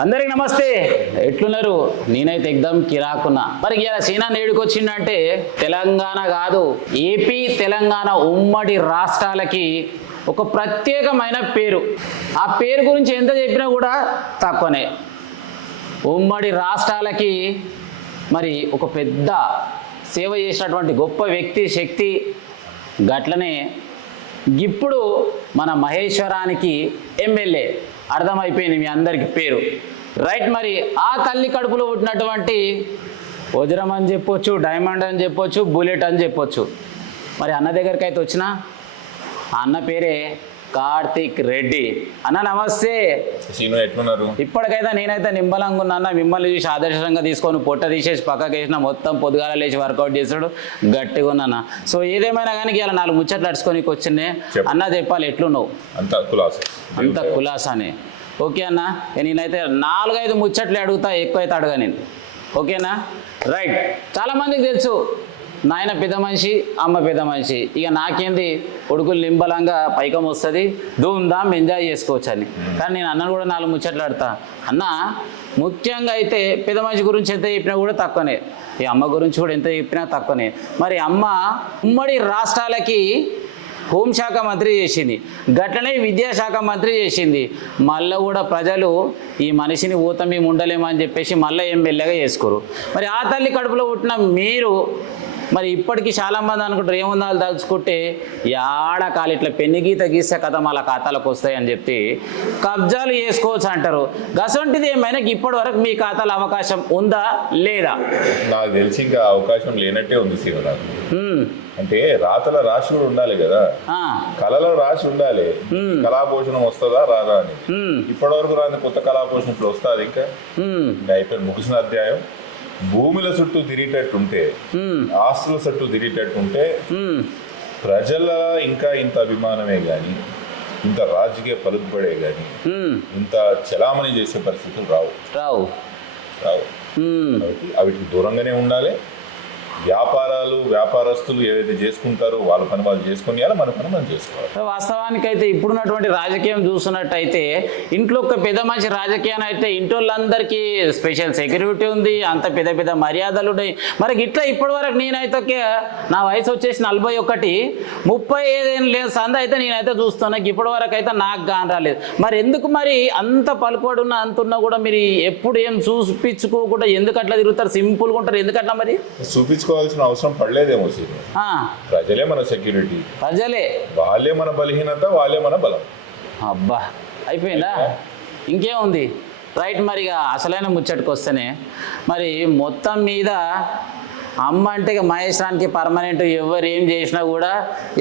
అందరికి నమస్తే, ఎట్లున్నారు? నేనైతే ఎగ్దమ్ కిరాకున్నా. మరి ఇలా సీనా నేడుకొచ్చిందంటే తెలంగాణ కాదు, ఏపీ తెలంగాణ ఉమ్మడి రాష్ట్రాలకి ఒక ప్రత్యేకమైన పేరు. ఆ పేరు గురించి ఎంత చెప్పినా కూడా తక్కువనే. ఉమ్మడి రాష్ట్రాలకి మరి ఒక పెద్ద సేవ చేసినటువంటి గొప్ప వ్యక్తి, శక్తి. గట్లనే ఇప్పుడు మన మహేశ్వరానికి ఎమ్మెల్యే అర్థమైపోయింది మీ అందరికి పేరు, రైట్? మరి ఆ తల్లి కడుపులో పుట్టినటువంటి వజ్రం అని చెప్పొచ్చు, డైమండ్ అని చెప్పొచ్చు, బుల్లెట్ అని చెప్పొచ్చు. మరి అన్న దగ్గరికి అయితే వచ్చిన అన్న పేరే కార్తిక్ రెడ్డి. అన్న నమస్తే. ఎట్లున్నారు? ఇప్పటికైతే నేనైతే నింబలంగా ఉన్నా. మిమ్మల్ని చూసి ఆదర్శంగా తీసుకొని పొట్ట తీసేసి పక్కకి వేసిన, మొత్తం పొద్దుగాల లేచి వర్కౌట్ చేసాడు, గట్టిగా ఉన్నాను. సో ఏదేమైనా కానీ ఇలా 4 ముచ్చట్లు అడుచుకొని వచ్చిందే అన్న, చెప్పాలి ఎట్లున్నావు? అంత కులాసానే. ఓకే అన్న, నేనైతే 4-5 ముచ్చట్లు అడుగుతా, ఎక్కువ అయితే అడగా నేను. ఓకేనా? రైట్. చాలామందికి తెలుసు నాయన పెద్ద మనిషి, అమ్మ పెద్ద మనిషి. ఇక నాకేంది, కొడుకులు నింబలంగా పైకం వస్తుంది, ధూమ్ధామ్ ఎంజాయ్ చేసుకోవచ్చు అని. కానీ నేను అన్నను కూడా 4 ముచ్చట్లు ఆడతా. అన్న ముఖ్యంగా అయితే పెద్ద మనిషి గురించి ఎంత చెప్పినా కూడా తక్కువనే, ఈ అమ్మ గురించి కూడా ఎంత చెప్పినా తక్కువనే. మరి అమ్మ ఉమ్మడి రాష్ట్రాలకి హోంశాఖ మంత్రి చేసింది, గట్లనే విద్యాశాఖ మంత్రి చేసింది. మళ్ళీ కూడా ప్రజలు ఈ మనిషిని ఊత మేము ఉండలేమని చెప్పేసి మళ్ళీ ఎమ్మెల్యేగా చేసుకోరు. మరి ఆ తల్లి కడుపులో పుట్టిన మీరు మరి ఇప్పటికీ చాలామంది అనుకుంటారు ఏముందో తలుచుకుంటే ఏడకాలు ఇట్లా పెన్ను గీత గీస్తే కథ మళ్ళీ ఖాతాలకు వస్తాయి అని చెప్పి కబ్జాలు చేసుకోవచ్చు అంటారు. గసంటిది ఏమైనా ఇప్పటి వరకు మీ ఖాతాలో అవకాశం ఉందా లేదా? నాకు తెలిసి ఇంకా అవకాశం లేనట్టే ఉంది శివరాజు. అంటే రాతల రాశి కూడా ఉండాలి కదా, కళలో రాశి ఉండాలి. కళాపోషణం వస్తుందా రాదా అని ఇప్పటి వరకు రాని కొత్త కళాపోషణం ఇప్పుడు వస్తుంది. ఇంకా అయిపోయింది, ముగిసిన అధ్యాయం. భూముల చుట్టూ తిరిగేటట్టుంటే, ఆస్తుల చుట్టూ తిరిగేటట్టుంటే ప్రజల ఇంకా ఇంత అభిమానమే కానీ, ఇంత రాజకీయ పలుకుబడే కానీ, ఇంత చలామణి చేసే పరిస్థితులు రావు. అవిటికి దూరంగానే ఉండాలి. వ్యాపారస్తులు ఏదైతే చేసుకుంటారో వాళ్ళ పని వాళ్ళు చేసుకొని మన పని మనం చేసుకోవాలి. వాస్తవానికి అయితే ఇప్పుడున్నటువంటి రాజకీయం చూస్తున్నట్టయితే ఇంట్లో ఒక పెద్ద మంచి రాజకీయాన్ని అయితే ఇంటోళ్ళందరికీ స్పెషల్ సెక్యూరిటీ ఉంది, అంత పెద్ద పెద్ద మర్యాదలు ఉన్నాయి. మరి ఇట్లా ఇప్పటి వరకు నేనైతే నా వయసు వచ్చేసి 41, 35 ఏం లేదు సంద అయితే నేనైతే చూస్తున్నా. ఇప్పటి వరకు అయితే నాకు గాని రాలేదు. మరి ఎందుకు మరి అంత పలుకుబడున్నా అంతున్నా కూడా మీరు ఎప్పుడు ఏం చూపించుకోకుండా ఎందుకు అట్లా తిరుగుతారు? సింపుల్గా ఉంటారు, ఎందుకట్లా మరి? చూపించుకోవాల్సిన అవసరం పడలేదేమో. ప్రజలే మన సెక్యూరిటీ, ప్రజలే వాళ్ళే మన బలహీనత, వాళ్ళే మన బలం. అబ్బా అయిపోయిందా? ఇంకేముంది? రైట్. మరిగా అసలైన ముచ్చటకు వస్తేనే మరి మొత్తం మీద అమ్మ అంటే ఇక మహేశ్వరానికి పర్మనెంట్. ఎవరు ఏం చేసినా కూడా,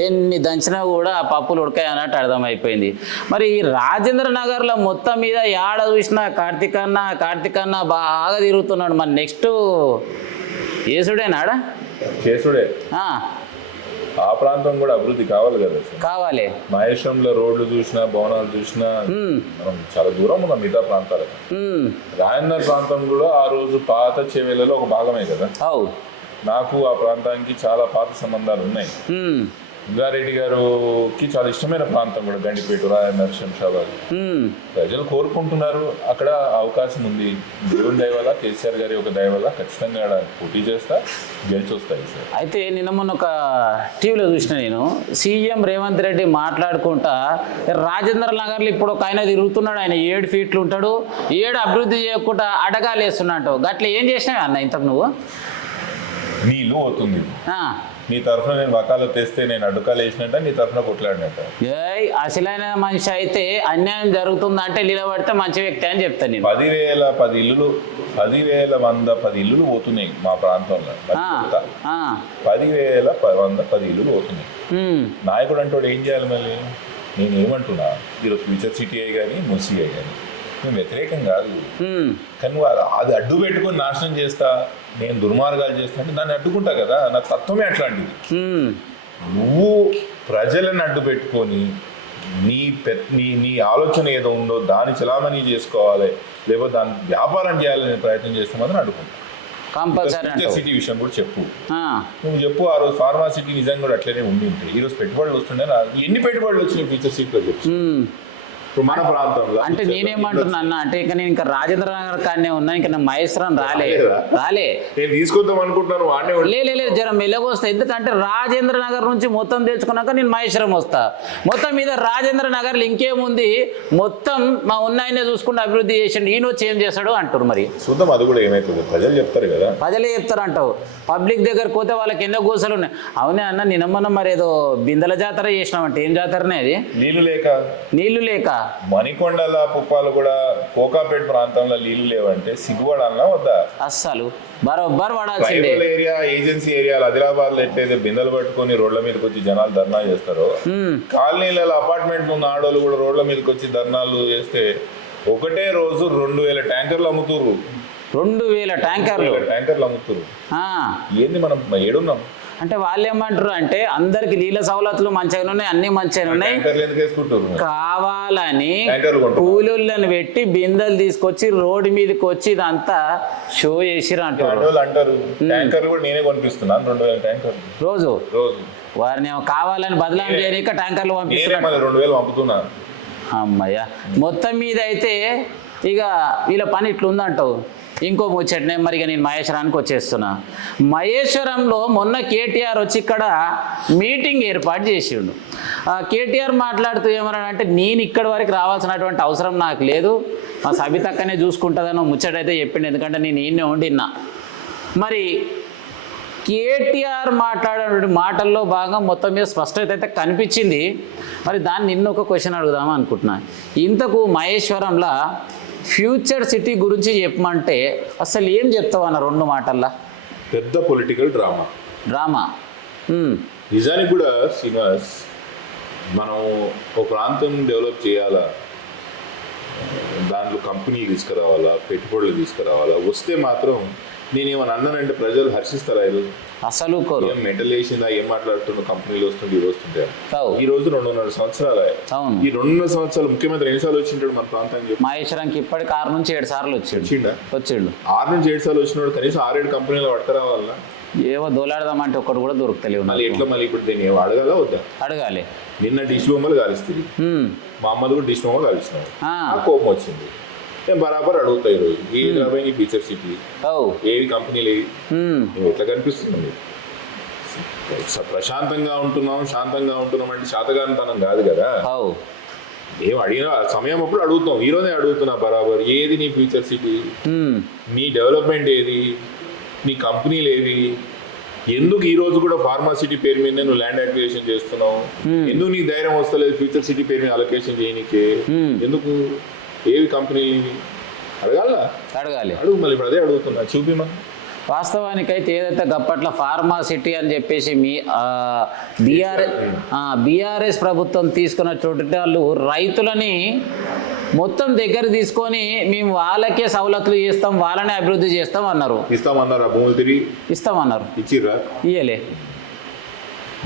ఎన్ని దంచినా కూడా ఆ పప్పులు ఉడకాయి అన్నట్టు అర్థమైపోయింది. మరి రాజేంద్ర నగర్లో మొత్తం మీద ఏడ చూసినా కార్తీక్ అన్న బాగా తిరుగుతున్నాడు. మరి నెక్స్ట్ యేసుడేనాడా? చేసుడే. ఆ ప్రాంతం కూడా అభివృద్ధి కావాలి కదా, కావాలి. మహేశ్వరంలో రోడ్లు చూసినా, భవనాలు చూసినా మనం చాలా దూరం ఉన్నాం మిగతా ప్రాంతాలకు. రాజేంద్ర ప్రాంతం కూడా ఆ రోజు పాత చెవేలలో ఒక భాగమే కదా. నాకు ఆ ప్రాంతానికి చాలా పాత సంబంధాలు ఉన్నాయి. రంగారెడ్డి గారికి చాలా ఇష్టమైన ప్రాంతం కూడా గండిపేట, రాజేంద్ర, శంషాబాద్. ప్రజలు కోరుకుంటున్నారు, అక్కడ అవకాశం ఉంది. దేవుని దయ వల్ల, కేసీఆర్ గారి ఒక దయ వల్ల ఖచ్చితంగా పోటీ చేస్తా, గెలిచి వస్తాయి సార్. అయితే నిన్న మొన్న ఒక టీవీలో చూసిన నేను, సీఎం రేవంత్ రెడ్డి మాట్లాడుకుంటా రాజేంద్ర నగర్లో ఇప్పుడు ఒక ఆయన తిరుగుతున్నాడు, ఆయన 7 ఫీట్లు ఉంటాడు, 7 అభివృద్ధి చేయకుండా అడగాలు వేస్తున్నాడు. గట్ల ఏం చేసినావు అన్న ఇంతకు నువ్వు? నీళ్ళు అవుతుంది నీ తరఫున నేను వకాలు తెస్తే నేను అడ్డుకాలు వేసినట్ట, నీ తరఫున కొట్లాడినట్ట. అసలైన మనిషి అయితే అన్యాయం జరుగుతుందంటే నిలబడితే మంచి వ్యక్తి అని చెప్తాను నేను. 10,000 ఇల్లులు 10,110 ఇల్లులు పోతున్నాయి మా ప్రాంతంలో. 10,110 ఇల్లులు పోతున్నాయి. నాయకుడు అంటే ఏం చేయాలి? మళ్ళీ నేను ఏమంటున్నా, ఈరోజు ఫ్యూచర్ సిటీ అయ్యి కానీ, మున్సిపల్ కానీ మేము వ్యతిరేకం కాదు, కానీ అది అడ్డు పెట్టుకొని నాశనం చేస్తా, నేను దుర్మార్గాలు చేస్తా అంటే దాన్ని అడ్డుకుంటా కదా. నా తత్వమే అట్లాంటిది. నువ్వు ప్రజలను అడ్డు పెట్టుకొని నీ ఆలోచన ఏదో ఉందో దాన్ని చలామణి చేసుకోవాలి, లేకపోతే దాన్ని వ్యాపారం చేయాలనే ప్రయత్నం చేస్తే మాత్రం అడ్డుకుంటా. సిటీ విషయం కూడా చెప్పు, నువ్వు చెప్పు. ఆ రోజు ఫార్మా సిటీ నిజంగా కూడా అట్లనే ఉండింది. ఈరోజు పెట్టుబడులు వస్తుండే, ఎన్ని పెట్టుబడులు వచ్చినాయి ఫ్యూచర్ సిటీలో చెప్పు. ఇప్పుడు మన ప్రాంతంలో అంటే నేనేమంటున్నా అన్న అంటే ఇంకా నేను ఇంకా రాజేంద్ర నగర్ కాడనే ఉన్నా ఇంకా నా మహేశ్వరం రాలే నేను తీసుకొద్దాం అనుకుంటున్నాను వాడినే లేదు జర మెల్లగా వస్తా ఎందుకంటే రాజేంద్ర నగర్ నుంచి మొత్తం తెచ్చుకున్నాక నేను మహేశ్వరం వస్తా మొత్తం మీద రాజేంద్ర నగర్ ఇంకేముంది మొత్తం మా ఉన్నాయనే చూసుకుంటూ అభివృద్ధి చేసిండు ఈయన వచ్చి ఏం చేస్తాడు అంటారు మరి చూద్దాం అది కూడా ఏమైతుంది ప్రజలు చెప్తారు కదా ప్రజలే చెప్తారు అంటావు పబ్లిక్ దగ్గరకు పోతే వాళ్ళకి ఎన్నో గోసలు ఉన్నాయి అవునే అన్న నిన్నమ్మన్న మరి ఏదో బిందెల జాతర చేసినామంటే ఏం జాతరనే అది నీళ్లు లేక మణికొండల పుప్పాలు కూడా కోకాపేట ప్రాంతంలో నీళ్లు లేవంటే సిగ్గుపడాలన్నా వద్దా అస్సలు బరోబ్బర్ పడాల్సిందే ఏరియా ఏజెన్సీ ఏరియాలు ఆదిలాబాద్ లో ఎట్లయితే బిందెలు పట్టుకొని రోడ్ల మీదకి వచ్చి జనాలు ధర్నా చేస్తారో కాలనీలలో అపార్ట్మెంట్లు ఉన్న ఆడోళ్ళు కూడా రోడ్ల మీదకి వచ్చి ధర్నాలు చేస్తే ఒకటే రోజు 2000 ట్యాంకర్లు అమ్ముతుర్రు 2000 ట్యాంకర్లు అమ్ముతుర్రు ఏంది మనం ఏడున్నాం అంటే వాళ్ళు ఏమంటారు అంటే అందరికి నీళ్ళ సవలతులు మంచిగా ఉన్నాయి అన్ని మంచిగా ఉన్నాయి కావాలని కూలీలను పెట్టి బిందెలు తీసుకొచ్చి రోడ్డు మీదకి వచ్చి ఇదంతా షో చేసిరు అంటారు ట్యాంకర్లు కూడా నేనే కొనిపిస్తున్నాను 2000 ట్యాంకర్లు రోజు వారిని కావాలని బదలాం చేయక ట్యాంకర్లు పంపిస్తున్నారు 2000 పంపుతున్నారు అమ్మయ్య మొత్తం మీద అయితే ఇక వీళ్ళ పని ఇట్లుందంటావు ఇంకో ముచ్చటనే మరి నేను మహేశ్వరానికి వచ్చేస్తున్నా మహేశ్వరంలో మొన్న కేటీఆర్ వచ్చి ఇక్కడ మీటింగ్ ఏర్పాటు చేసిండు కేటీఆర్ మాట్లాడుతూ ఏమన్నాడంటే నేను ఇక్కడి వరకు రావాల్సినటువంటి అవసరం నాకు లేదు మా సబితక్కనే చూసుకుంటుందని ముచ్చటైతే చెప్పిండు ఎందుకంటే నేను ఈయన్నే ఉండిన్నా మరి కేటీఆర్ మాట్లాడే మాటల్లో భాగం మొత్తం మీద స్పష్టత అయితే కనిపించింది మరి దాన్ని నిన్న ఒక క్వశ్చన్ అడుగుదామా అనుకుంటున్నా ఇంతకు మహేశ్వరంలో ఫ్యూచర్ సిటీ గురించి చెప్పమంటే అసలు ఏం చెప్తావు అన్న 2 మాటల్లో పెద్ద పొలిటికల్ డ్రామా నిజానికి కూడా శ్రీనివాస్ మనం ఒక ప్రాంతం డెవలప్ చేయాలా దాంట్లో కంపెనీలు తీసుకురావాలా పెట్టుబడులు తీసుకురావాలా వస్తే మాత్రం నేనేమని అన్నానంటే ప్రజలు హర్షిస్తారా ఈరోజు అసలు ఏం మెంటల్ వేసిందా ఏం మాట్లాడుతున్న కంపెనీలు వస్తుంది వస్తుంటే ఈ రోజు 2.5 సంవత్సరాలు ఈ 2.5 సంవత్సరాలు ముఖ్యమంత్రి ఎన్నిసార్లు వచ్చింటాడు మన ప్రాంతానికి మహేశ్వరానికి ఇప్పటికి 6 నుంచి 7 సార్లు వచ్చిండు 6 నుంచి 7 సార్లు వచ్చినాడు కనీసం 6-7 కంపెనీలు పడతారావాలా ఏవో దోలాడదామంటే ఒక్కడు కూడా దొరుకుతలేవు మళ్ళీ ఎట్లా మళ్ళీ ఇప్పుడు దీన్ని అడగాల వద్దా అడగాలి నిన్న డిష్ బొమ్మలు కాలిస్తుంది మా అమ్మది కూడా డిష్ బొమ్మలు కాలిస్తున్నావు కోపం వచ్చింది నేను బరాబర్ అడుగుతా ఈరోజు ఏ ఫీచర్ సిటీ ఏవి కంపెనీలు ఏవి ఎట్లా కనిపిస్తుంది ప్రశాంతంగా ఉంటున్నాం శాంతంగా ఉంటున్నాం అంటే శాతగానితనం కాదు కదా ఏం అడిగినా సమయం అప్పుడు అడుగుతాం ఈరోజే అడుగుతున్నా బరాబర్ ఏది నీ ఫ్యూచర్ సిటీ నీ డెవలప్మెంట్ ఏది నీ కంపెనీలు ఏవి ఎందుకు ఈ రోజు కూడా ఫార్మా సిటీ పేరు మీద నువ్వు ల్యాండ్ అక్విజిషన్ చేస్తున్నావు ఎందుకు నీకు ధైర్యం వస్తలేదు ఫ్యూచర్ సిటీ పేరు మీద అలొకేషన్ చేయనీకే ఎందుకు ఏవి కంపెనీలు అడగాలి అడుగు మళ్ళీ ఇప్పుడు అదే అడుగుతున్నా చూపిమా వాస్తవానికైతే ఏదైతే గప్పట్ల ఫార్మా సిటీ అని చెప్పేసి మీ బీఆర్ఎస్ ప్రభుత్వం తీసుకున్న చోటు వాళ్ళు రైతులని మొత్తం దగ్గర తీసుకొని మేము వాళ్ళకే సవలతులు చేస్తాం వాళ్ళనే అభివృద్ధి చేస్తాం అన్నారు ఇస్తామన్నారా భూములు తిరిగి ఇస్తామన్నారు ఇచ్చిర్రా ఇయ్యలే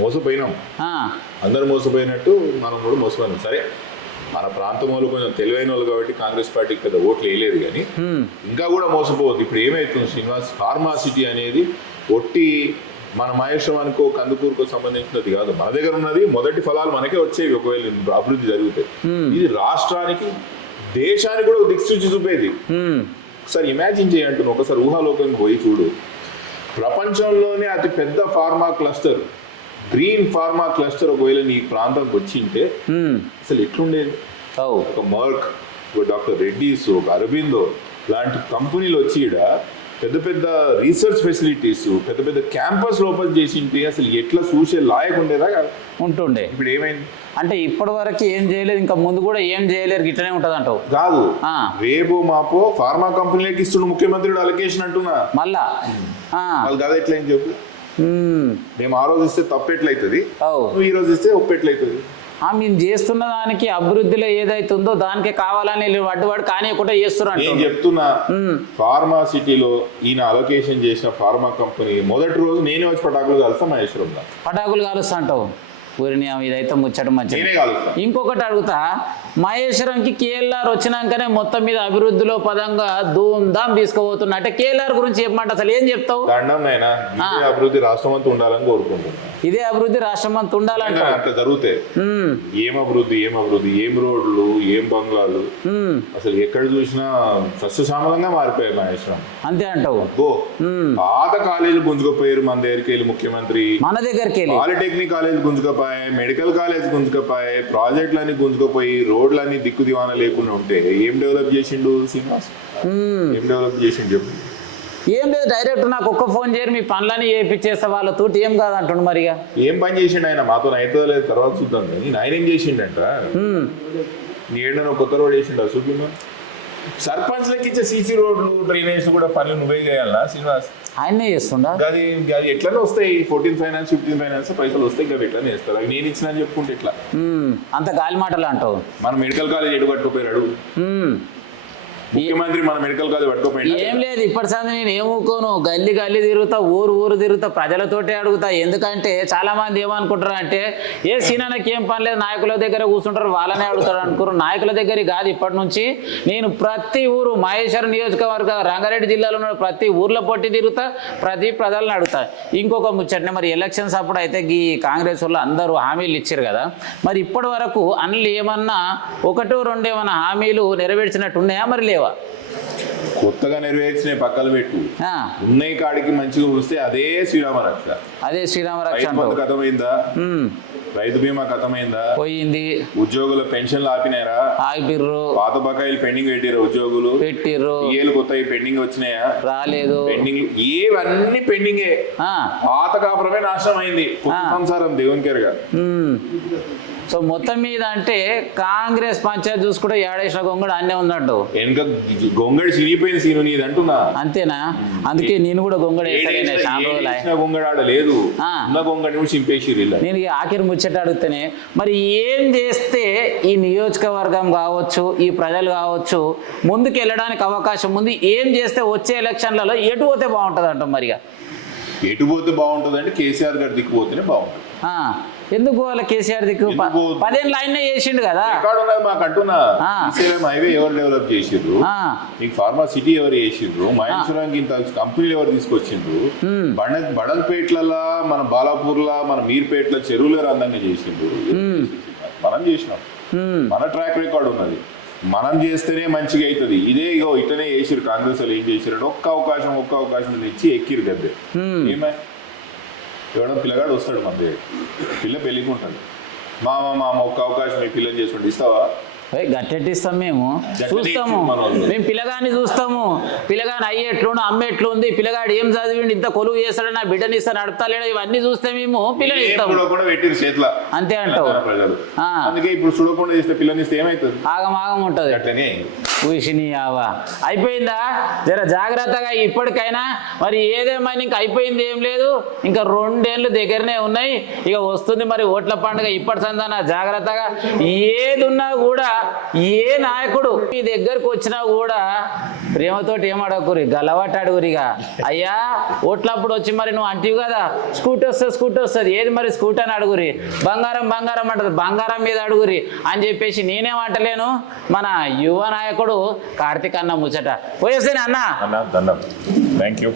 మోసపోయినాం అందరు మోసపోయినట్టు మనం కూడా మోసపోయినాం సరే మన ప్రాంతం వాళ్ళు కొంచెం తెలివైన వాళ్ళు కాబట్టి కాంగ్రెస్ పార్టీకి పెద్ద ఓట్లు వేయలేదు కానీ ఇంకా కూడా మోసపోవద్దు ఇప్పుడు ఏమవుతుంది శ్రీనివాస్ ఫార్మా సిటీ అనేది ఒట్టి మన మహేశ్వరానికో కందుకూరుకో సంబంధించినది కాదు మన దగ్గర ఉన్నది మొదటి ఫలాలు మనకే వచ్చేవి ఒకవేళ అభివృద్ధి జరుగుతాయి ఇది రాష్ట్రానికి దేశానికి కూడా దిక్సూచి చూపేది ఒకసారి ఇమాజిన్ చేయంటున్నా ఒకసారి ఊహాలోకంకి పోయి చూడు ప్రపంచంలోనే అతి పెద్ద pharma cluster green pharma cluster ఒకవేళ నీ ప్రాంతానికి వచ్చింటే అసలు ఎట్లుండేది ఒక మర్క్ ఒక డాక్టర్ రెడ్డీస్ ఒక అరబిందో లాంటి కంపెనీలు వచ్చి ఇక్కడ పెద్ద పెద్ద రీసెర్చ్ ఫెసిలిటీస్ పెద్ద పెద్ద క్యాంపస్ ఓపెన్ చేసింటే అసలు ఎట్లా చూసే లాయక్ ఉండేదా ఉంటుండే ఇప్పుడు ఏమైంది అంటే ఇప్పటి వరకు ఏం చేయలేదు ఇంకా ముందు కూడా ఏం చేయలేరు ఇట్లనే ఉంటది అంటావు కాదు రేపు మాపో ఫార్మా కంపెనీలకు ఇస్తున్న ముఖ్యమంత్రి అలొకేషన్ అంటున్నా మళ్ళా వాళ్ళు కాదు ఎట్లా ఏం చెప్పు మేము ఆ రోజు ఇస్తే తప్పు ఎట్లయితుంది నువ్వు ఈ రోజు ఇస్తే ఒప్పు ఎట్లయితుంది మేము చేస్తున్న దానికి అభివృద్ధిలో ఏదైతుందో దానికే కావాలని వడ్డువాడు కానీ కూడా చేస్తున్నారు నేను చెప్తున్నా ఫార్మా సిటీలో ఈయన అలొకేషన్ చేసిన ఫార్మా కంపెనీ మొదటి రోజు నేనే వచ్చి పటాకులు కలుస్తా మహేశ్వరంలో పటాకులు కలుస్తా అంటావు ఊరిని ఇదైతే ముచ్చట మంచి నేనే కలుస్తా ఇంకొకటి అడుగుతా మహేశ్వరంకి కేఎల్ఆర్ వచ్చినాకనే మొత్తం మీద అభివృద్ధిలో పదంగా ధూమ్ధాం తీసుకుపోతున్నా అంటే కేఎల్ఆర్ గురించి చెప్పమంటే అసలు ఏం చెప్తావు? దండం నైనా ఇదే అభివృద్ధి రాష్ట్రం అంతా ఉండాలని కోరుకుంటున్నాను. ఇదే అభివృద్ధి రాష్ట్రం అంతా ఉండాలంటే అట్లా జరుగుతాయి. ఏం అభివృద్ధి, ఏం రోడ్లు, ఏం బంగ్లాలు, అసలు ఎక్కడ చూసినా సస్యశ్యామలంగా మారిపోయాయి మహేశ్వరం. అంతే అంటావు? పాత కాలేజీలు గుంజుకుపోయారు మన దగ్గరికి వెళ్ళి ముఖ్యమంత్రి, మన దగ్గరికి వెళ్ళి పాలిటెక్నిక్ కాలేజ్ గుంజుకపోయాయి, మెడికల్ కాలేజ్ గుంజుకపోయాయి, ప్రాజెక్టులన్నీ గుంజుకుపోయి రోడ్లన్నీ దిక్కు దివానా లేకుండా ఉంటే ఏం డెవలప్ చేసిండు శ్రీనివాస్? ఏం డెవలప్ చేసిండు చెప్పు? ఏం లేదు, డైరెక్ట్ నాకు ఒక్క ఫోన్ చేయరు మీ పనులని చేయించేస్తే వాళ్ళతో ఏం కాదంటుండు. మరిగా ఏం పని చేసిండు ఆయన? మాతో అవుతుందో లేదు తర్వాత చూద్దాం. కానీ ఆయన ఏం చేసిండంట? ఏడనో కొత్త రోడ్ వేసిండు చూద్దాం. సర్పంచ్లకి ఇచ్చే సీసీ రోడ్లు, డ్రైనేజ్ కూడా పనులు నువ్వే చేయాలనా శ్రీనివాస్? ఆయనే చేస్తుండా? అది ఎట్లనే వస్తాయి? 14 ఫైనాన్స్ 15 ఫైనాన్స్ పైసలు వస్తాయి, ఇంకా ఎట్లనే వేస్తారు. అవి నేను ఇచ్చిన అని చెప్పుకుంటే ఎట్లా? అంత గాలి మాటలు అంటావు. మన మెడికల్ కాలేజ్ ఎడు పట్టుకుపోయారు అడుగు. ముఖ్యమంత్రి మన మెడికల్ కాలేజ్ పట్టుకోపోయి ఏం లేదు. ఇప్పటి సంది నేను ఏమనుకోను, గల్లీ గల్లీ తిరుగుతా, ఊరు తిరుగుతా, ప్రజలతోటే అడుగుతా. ఎందుకంటే చాలా మంది ఏమనుకుంటారు అంటే ఏ సీనానికి ఏం పని లేదు, నాయకుల దగ్గర కూర్చుంటారు, వాళ్ళనే అడుగుతారు అనుకోరు. నాయకుల దగ్గర కాదు, ఇప్పటి నుంచి నేను ప్రతి ఊరు మహేశ్వరం నియోజకవర్గ రంగారెడ్డి జిల్లాలో ఉన్న ప్రతి ఊర్లో పొట్టి తిరుగుతా, ప్రతి ప్రజలను అడుగుతా. ఇంకొక ముచ్చటనే, మరి ఎలక్షన్స్ అప్పుడు అయితే ఈ కాంగ్రెస్ వాళ్ళు అందరూ హామీలు ఇచ్చారు కదా, మరి ఇప్పటి వరకు అందులో ఏమన్నా ఒకటో రెండో ఏమన్నా హామీలు నెరవేర్చినట్టు ఉన్నాయా మరి లేవా? కొత్తగా నెరవేర్చిన పక్కలు పెట్టు, ఉన్నాయి కాడికి మంచిగా వస్తే అదే శ్రీరామ రక్ష. అదే శ్రీరామ రక్ష. కథమైందా? రైతు బీమా కథమైందా? పోయింది. ఉద్యోగుల పెన్షన్లు ఆపినారా? ఆపిర్రు. పాత బకాయిలు పెండింగ్ పెట్టిర్రు, ఉద్యోగులు పెట్టిర్రు. ఏళ్ళు కొత్త పెండింగ్ వచ్చినాయా? రాలేదు. పెండింగ్ ఏవన్నీ పెండింగే. పాత కాపురమే నాశనం అయింది, సంసారం దేవునికేరుగా. సో మొత్తం మీద అంటే కాంగ్రెస్ పంచాయతీ చూసుకుంటే ఏడేసిన గొంగడు అన్నే ఉన్నట్టు. వెనుక గొంగడి సిరిగిపోయింది సీను నీది అంటున్నా. అంతేనా? అందుకే నేను కూడా గొంగడి గొంగడి ఆడ లేదు, ఉన్న గొంగడి కూడా చింపేసిర్రు. నేను ఆఖరి ముచ్చట అడుగుతానే, మరి ఏం చేస్తే ఈ నియోజకవర్గం కావచ్చు, ఈ ప్రజలు కావచ్చు ముందుకు వెళ్ళడానికి అవకాశం ఉంది? ఏం చేస్తే వచ్చే ఎలక్షన్లలో ఎటు పోతే బాగుంటుంది అంటాం? మరిగా ఎటు పోతే బాగుంటుంది అంటే కేసీఆర్ గారి దిక్కు పోతేనే బాగుంటుంది. ఎందుకు పోవాలి కేసీఆర్ దిక్కు? 10 ఏళ్ళు ఆయనే చేసిండు కదా. మాకు అంటున్నా, హైవే ఎవరు డెవలప్ చేసిండ్రు, నీకు ఫార్మా సిటీ ఎవరు చేసిండ్రు, మహేశ్వరానికి ఇంత కంపెనీలు ఎవరు తీసుకొచ్చిండ్రు, బడల్పేట్లలో మన బాలాపూర్లా మన మీర్పేట్ల చెరువులు ఎవరు అందంగా చేసిండ్రు. మనం చేసినాం, మన ట్రాక్ రికార్డ్ ఉన్నది. మనం చేస్తేనే మంచిగా అవుతుంది. ఇదే ఇగో ఇట్లనే చేసిరు కాంగ్రెస్ వాళ్ళు. ఏం చేసిరు? ఒక్క అవకాశం తెచ్చి ఎక్కిరు గద్దె. ఏమై ఎవడో పిల్లగాడు వస్తాడు మన దగ్గర, పిల్ల పెళ్ళికి ఉంటుంది, మామ ఒక్క అవకాశం ఈ పిల్లని చేసుకుంటే ఇస్తావా? గట్టెట్టిస్తాం, మేము చూస్తాము, మేము పిల్లగాని చూస్తాము. పిల్లగాని అయ్యి ఎట్లుండు, అమ్మ ఎట్లుంది, పిల్లగాడు ఏం చదివిండు, ఇంత కొలువు చేస్తాడు, నా బిడ్డని ఇస్తా నడతాలేడు, ఇవన్నీ చూస్తే మేము పిల్లని ఇస్తాము. అంతే అంటావు? అందుకే ఇప్పుడు చూడకుండా చేస్తే పిల్లని ఇస్తే ఏమైతుంది? ఆగం ఉంటుంది. అట్లనే ఊసిని ఆవా అయిపోయిందా? జర జాగ్రత్తగా ఇప్పటికైనా. మరి ఏదేమైనా ఇంకా అయిపోయింది ఏం లేదు, ఇంకా 2 ఏళ్ళు దగ్గరనే ఉన్నాయి. ఇక వస్తుంది మరి ఓట్ల పండుగ. ఇప్పటి సందాన జాగ్రత్తగా ఏది ఉన్నా కూడా, ఏ నాయకుడు మీ దగ్గరకు వచ్చినా కూడా ప్రేమతోటి ఏమడకురి, గలవాట అడుగురిగా. అయ్యా ఓట్లప్పుడు వచ్చి మరి నువ్వు అంటివి కదా స్కూటీ వస్తుంది, ఏది మరి స్కూటీ అని అడుగురి. బంగారం అంటది, బంగారం మీద అడుగురి అని చెప్పేసి నేనేమంటలేను. మన యువ నాయకుడు కార్తీక్ అన్న ముచ్చట పోయేసేనా అన్న? Thank you.